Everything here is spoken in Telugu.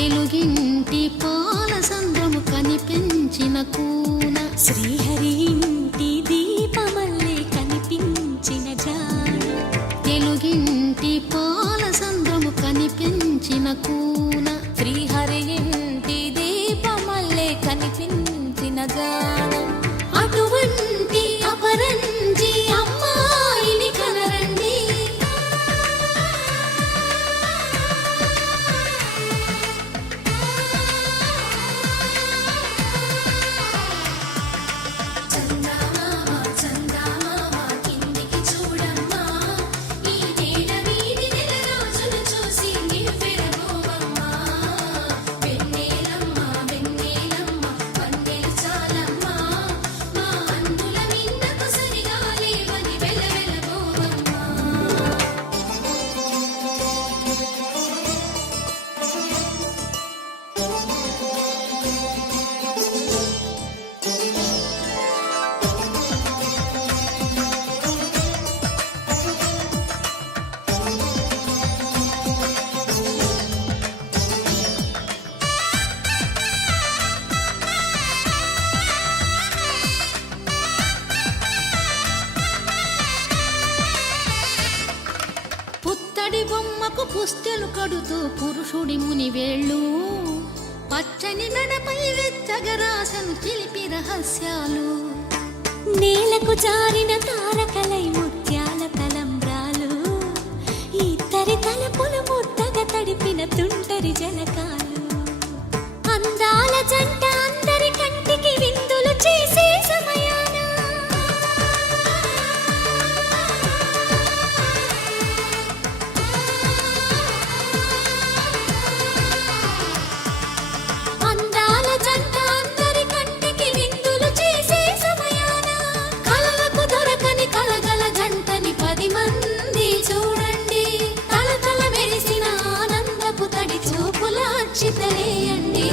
తెలుగింటి పాల సంద్రము కనిపించిన కూన శ్రీహరి ఇంటి దీపమల్లే కనిపించిన జాడ తెలుగింటి పాల సంద్రము కనిపించిన కూన శ్రీహరి ఇంటి దీపమల్లే కనిపించిన జాడ అటువంటి అపరంజి అమ్మాయిని కనరండి పుత్తడి బొమ్మకు పుస్తెలు కడుతూ పురుషుడి ముని వేళ్ళు పచ్చని నడపై వెచ్చగరాసను చిలిపి రహస్యాలు నేలకు జారిన తారకలై ముత్యాల తలంబ్రాలు ఇద్దరి తలపులు ముద్దగా తడిపిన తుంటరి జలకాలు అందాల జంట అందరి కంటికి విందులు చేసే సమయాన అందాల జంట అందరి కంటికి విందులు చేసే సమయాన కలలకు దొరకని కలగల జంటని 10 మంది చూడండి తల తల మెరిసిన ఆనందపు తడి చూపుల అక్షితలేయండి